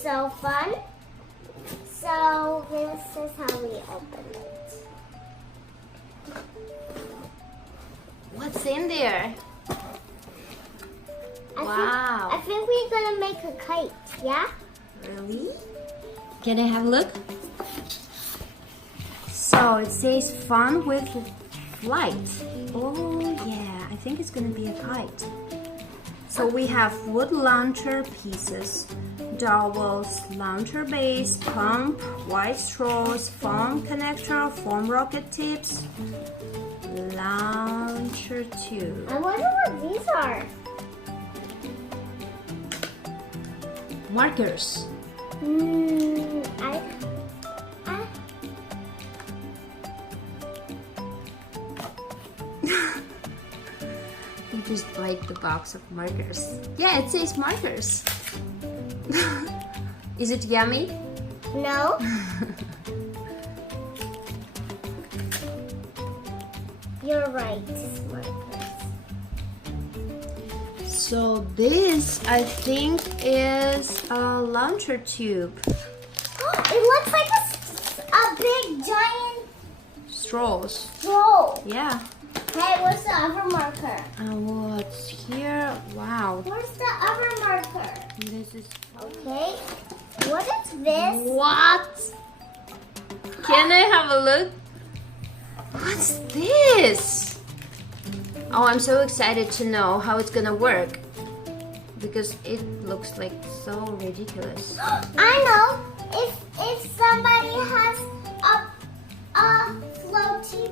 so fun. So this is how we open it. What's in there? Wow. I think we're gonna make a kite, yeah? Really? Can I have a look? So it says fun with flight. Oh yeah, I think it's gonna be a kite. So we have wood launcher pieces, dowels, launcher base, pump, white straws, foam connector, foam rocket tips, launcher tube. I wonder what these are. Markers. I You just break the box of markers. Yeah, it says markers. Is it yummy? No. You're right. Markers. So this, I think, is a launcher tube. It looks like a big giant Straws. straw. Yeah. Hey, what's the other marker? And what's here? Wow. Where's the other marker? This is... Okay. What is this? What? Can I have a look? What's this? Oh, I'm so excited to know how it's gonna work. Because it looks like so ridiculous. I know. If somebody has a floaty,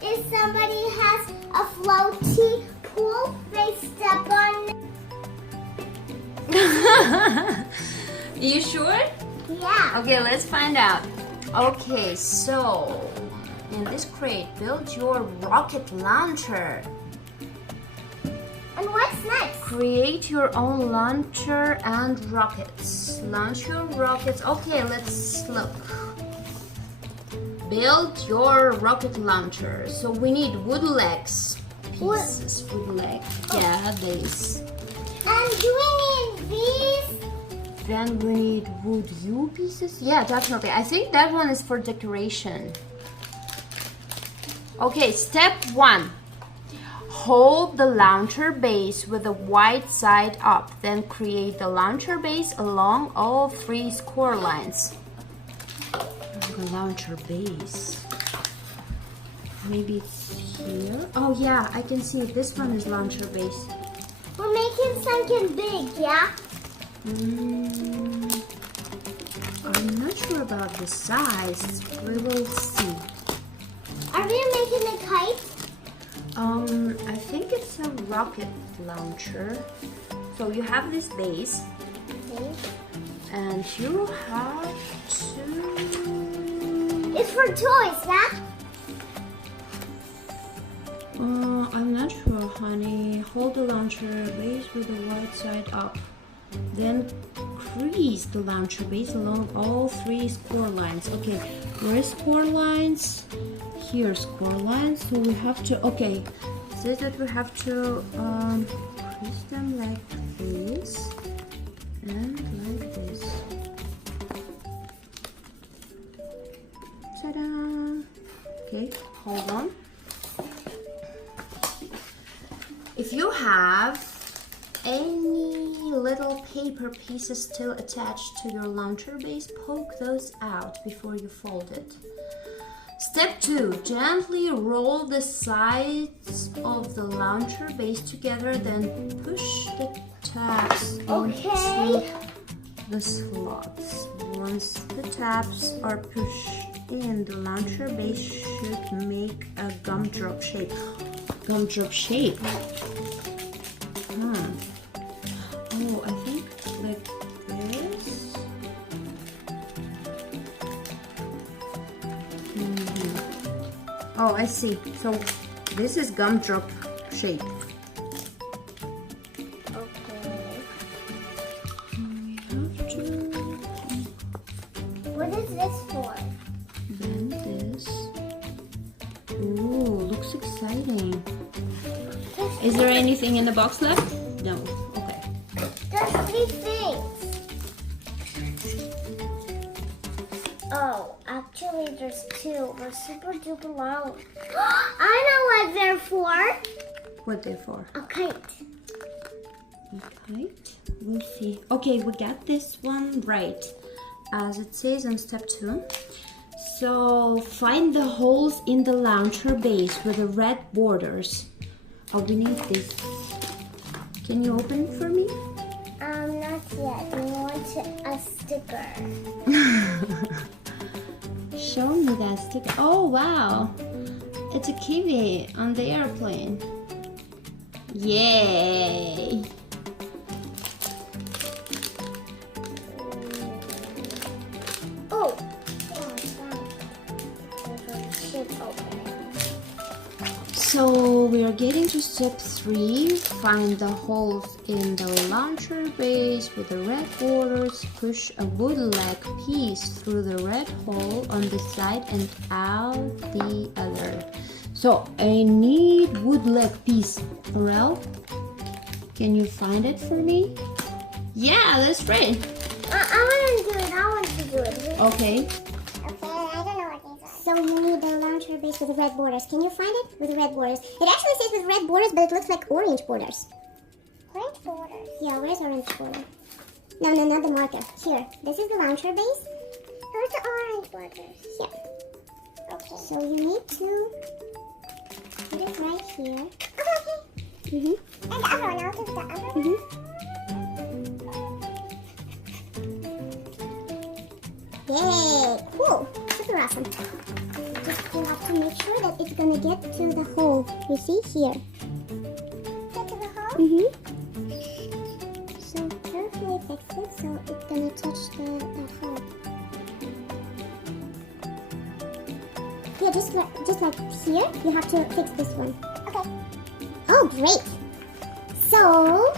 if somebody has a floaty pool, they step on. You sure? Yeah. Okay, let's find out. Okay, so in this crate, build your rocket launcher. And what's next? Create your own launcher and rockets. Launch your rockets. Okay, let's look. Build your rocket launcher. So we need wood legs. Pieces, wood leg. Yeah, these. And do we need these? Then we need wood U pieces. Yeah, definitely. I think that one is for decoration. Okay, step 1. Hold the launcher base with the white side up. Then create the launcher base along all 3 score lines. The launcher base. Maybe it's here. Oh yeah, I can see it. This one is launcher base. We're making something big, yeah? I'm not sure about the size. We will see. Are we making a kite? I think it's a rocket launcher. So you have this base, Okay. and you have to... It's for toys, yeah? I'm not sure, honey. Hold the launcher base with the right side up. Then crease the launcher base along all 3 score lines. Okay, where is score lines? Here, score lines. So we have to, okay, it says that we have to crease them like this and like this. Ta-da! Okay, hold on. If you have any little paper pieces still attached to your launcher base, poke those out before you fold it. Step 2. Gently roll the sides of the launcher base together, then push the tabs into the slots. Once the tabs are pushed in, the launcher base should make a gumdrop shape. Gumdrop shape? Oh, I think like this. Oh, I see. So this is gumdrop shape. Okay. We have to What is this for? bend this. Ooh, looks exciting. Is there anything in the box left? No. Okay. There's 3 things. Oh, actually there's two. They're super duper long. I know what they're for. What they're for? A kite. Okay, we'll see. Okay, we got this one right, as it says on step 2. So find the holes in the launcher base with the red borders. Oh, we need this. Can you open it for me? Not yet. We want a sticker. Show me that sticker. Oh, wow. It's a kiwi on the airplane. Yay. Oh. So we are getting to step 3. Find the holes in the launcher base with the red borders. Push a wood leg piece through the red hole on the side and out the other. So I need wood leg piece. Aurel, can you find it for me? Yeah, that's right. I want to do it. I want to do it. Okay. Okay, I don't know what these are. So you need the launcher base with the red borders. Can you find it with the red borders? It actually says with red borders, but it looks like orange borders. Orange borders? Yeah, where's orange border? No, not the marker. Here. This is the launcher base. Where's the orange borders? Here. Okay. So you need to put it right here. Okay. And the other one. I'll do the other one. Yay! Cool! Super awesome. Just you have to make sure that it's gonna get to the hole. You see here. Get to the hole? So carefully fix it so it's gonna touch that hole. Yeah, just like here, you have to fix this one. Okay. Oh, great! So,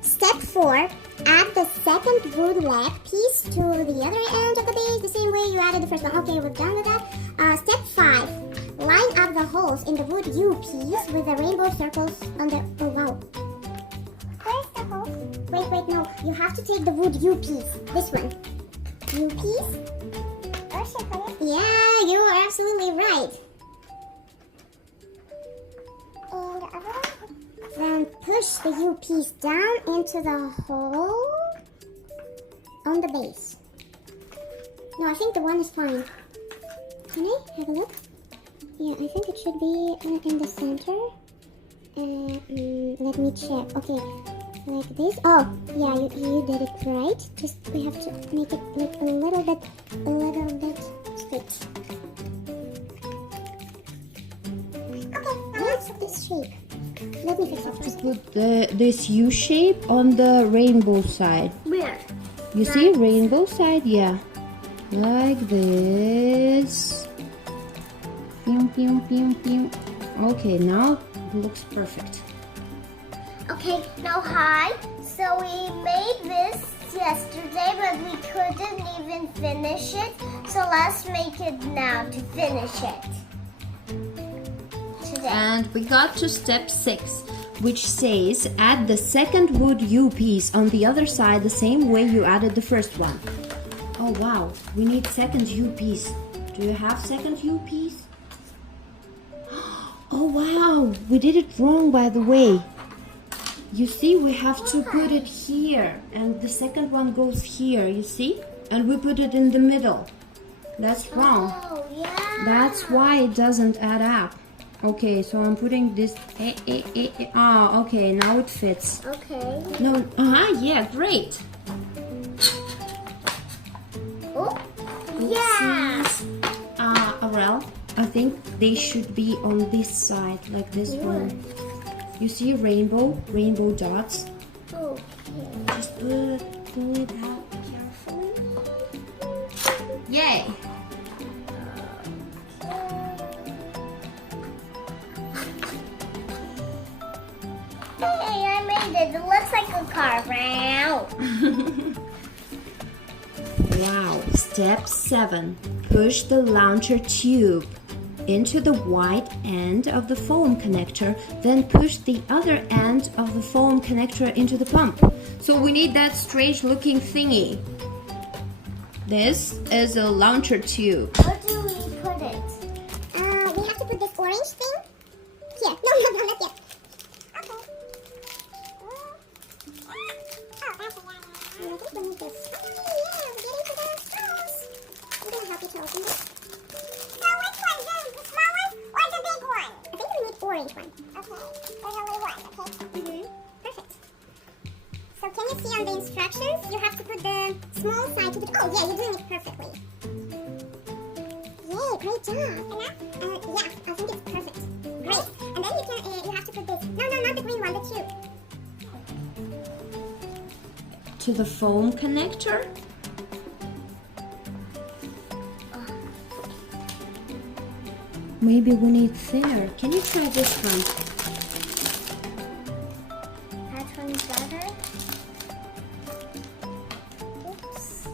step 4. Add the second wood leg piece to the other end of the base, the same way you added the first one. Okay, we're done with that. Step 5. Line up the holes in the wood U piece with the rainbow circles on the... Oh, wow. Where's the hole? Wait, no. You have to take the wood U piece. This one. U piece? Yeah, you are absolutely right. And the other one? Then push the U piece down into the hole on the base. No, I think the one is fine. Can I have a look? Yeah, I think it should be in the center. Let me check. Okay, like this. Oh, yeah, you did it right. Just we have to make it like a little bit straight. Okay, let's this shape. Let me fix it first. Put this U shape on the rainbow side. Where? You see rainbow side? Yeah. Like this. Pew, pew, pew, pew. Okay, now it looks perfect. Okay, now hi. So we made this yesterday, but we couldn't even finish it. So let's make it now to finish it. And we got to step 6, which says add the second wood U piece on the other side the same way you added the first one. Oh wow, we need second U piece. Do you have second U piece? Oh wow, we did it wrong, by the way. You see, we have to put it here and the second one goes here, you see? And we put it in the middle. That's wrong. Oh, yeah. That's why it doesn't add up. Okay, so I'm putting this. Ah, okay, now it fits. Okay. No, yeah, great. Oh, yeah. Aurel, I think they should be on this side, like this one. You see rainbow dots? Okay. Just pull it out carefully. Yay! Hey, I made it. It looks like a car. Wow. Step 7. Push the launcher tube into the white end of the foam connector, then push the other end of the foam connector into the pump. So we need that strange looking thingy. This is a launcher tube. Where do we put it? We have to put this orange thing here. No, not yet. Okay. I think we need this. Yeah, we're getting to the house. I'm gonna help you to open this. So which one? The small one or the big one? I think we need orange one. Okay. There's only one, okay? Perfect. So can you see on the instructions? You have to put the small side to the... Oh, yeah, you're doing it perfectly. Yay, great job. Enough? Yeah, I think it's perfect. Great. And then you have to put this... No, not the green one, the tube. To the foam connector. Maybe we need thinner. Can you try this one? That one's better. Oops.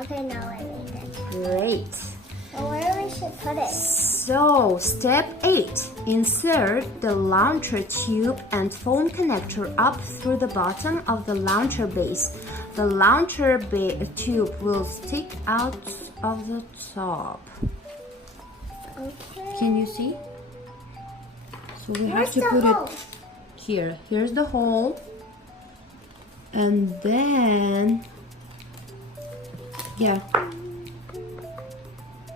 Okay, now I made it. Great. So where we should put it? So, step 8. Insert the launcher tube and foam connector up through the bottom of the launcher base. The launcher tube will stick out of the top. Okay. Can you see? So we have to Where's put the hole? it here. Here's the hole. And then, yeah,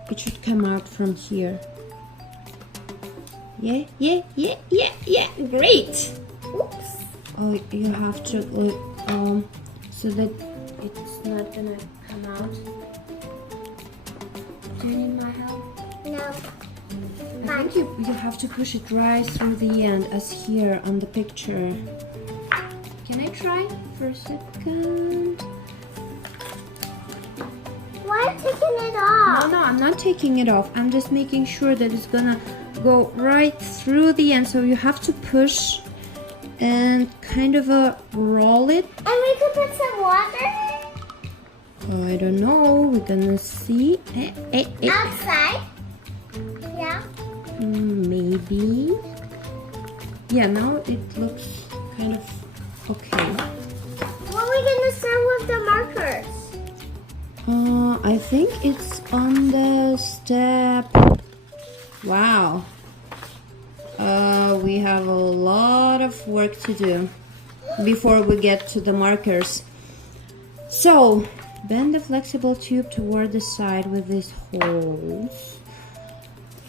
it should come out from here. Yeah. Great. Oops. Oh, you have to so that it's not gonna come out. Do you need my help? No. I think you have to push it right through the end, as here on the picture. Can I try for a second? Why are you taking it off? No, I'm not taking it off. I'm just making sure that it's gonna go right through the end. So you have to push and kind of roll it. And we could put some water I don't know. We're gonna see. outside. Yeah. Maybe. Yeah, now it looks kind of okay. What are we gonna start with the markers? I think it's on the step. Wow. We have a lot of work to do before we get to the markers. So, bend the flexible tube toward the side with these holes.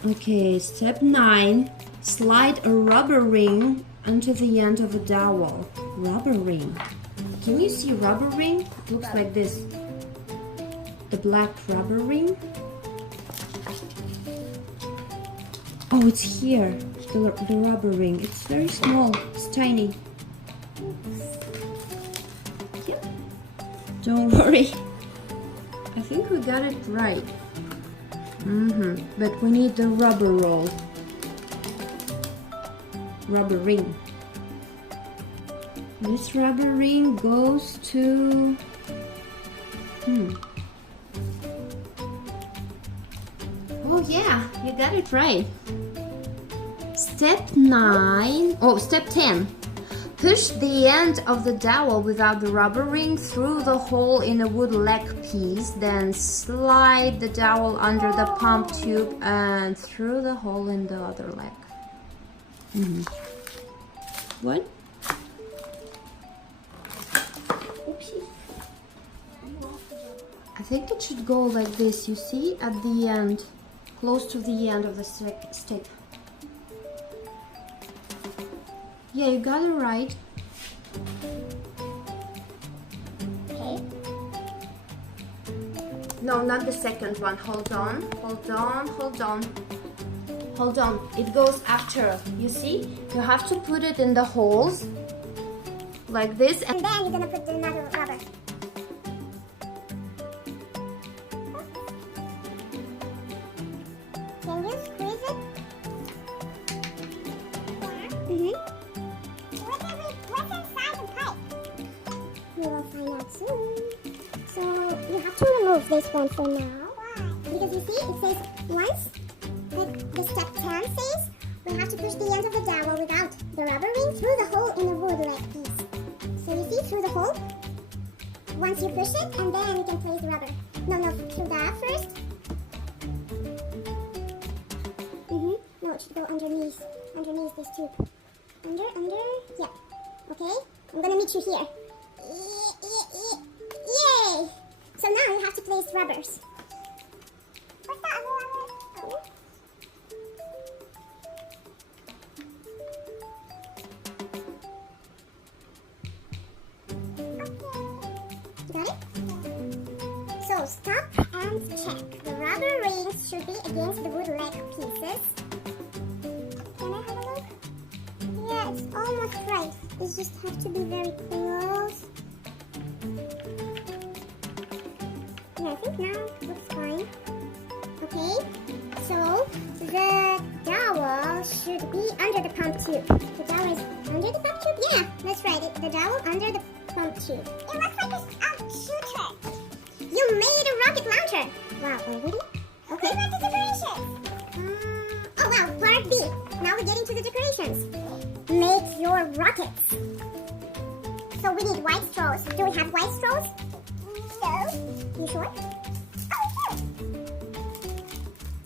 Okay, step 9. Slide a rubber ring onto the end of a dowel. Rubber ring. Can you see rubber ring? It looks like this. The black rubber ring. Oh, it's here. The rubber ring. It's very small. It's tiny. Yeah. Don't worry. I think we got it right. But we need the rubber roll. Rubber ring. This rubber ring goes to... Oh yeah, you got it right. Step 9. Oh, step 10. Push the end of the dowel without the rubber ring through the hole in a wood leg piece. Then slide the dowel under the pump tube and through the hole in the other leg. What? Oopsie. I think it should go like this, you see, at the end, close to the end of the stick. Yeah, you got it right. Okay. No, not the second one. Hold on. It goes after. You see? You have to put it in the holes like this. And then you're gonna put another rubber. Can you squeeze it? Yeah. What's inside the pipe? We will find out soon. So you have to remove this one for now. Why? Because you see, it says once, like the step 10 says, we have to push the end of the dowel without the rubber ring through the hole in the wood leg piece. through the hole. Once you push it, and then you can place the rubber. No, through that first. No, it should go underneath this tube. Under, yeah. Okay, I'm gonna meet you here. Yay! So now you have to place rubbers. What's that other rubber? Got it? So stop and check. The rubber rings should be against the wood leg pieces. Can I have a look? Yeah, it's almost right. It just have to be very close. Yeah, I think now it looks fine. Okay, so the dowel should be under the pump tube. The dowel is under the pump tube? Yeah, that's right. The dowel under the pump tube. It looks like a shooter. You made a rocket launcher. Wow, already? Okay. What about the decorations? Oh wow, part B. Now we're getting to the decorations. Make your rockets. So we need white straws. Do we have white straws? No. You sure?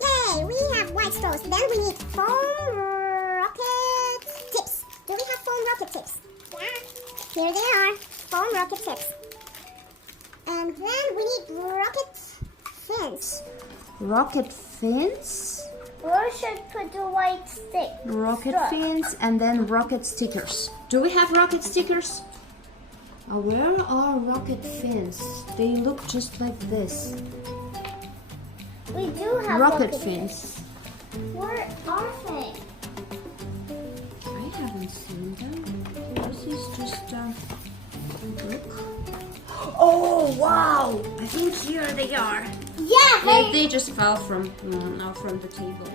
Oh, yay, we have white straws. Then we need foam rocket tips. Do we have foam rocket tips? Yeah. Here they are. Foam rocket tips. And then we need rocket fins. Rocket fins? Or should put the white stick. Rocket fins and then rocket stickers. Do we have rocket stickers? Where are rocket fins? They look just like this. We do have rocket fins. Where are they? I haven't seen them. This is just a book. Oh wow! I think here they are. Yeah, They just fell from the table.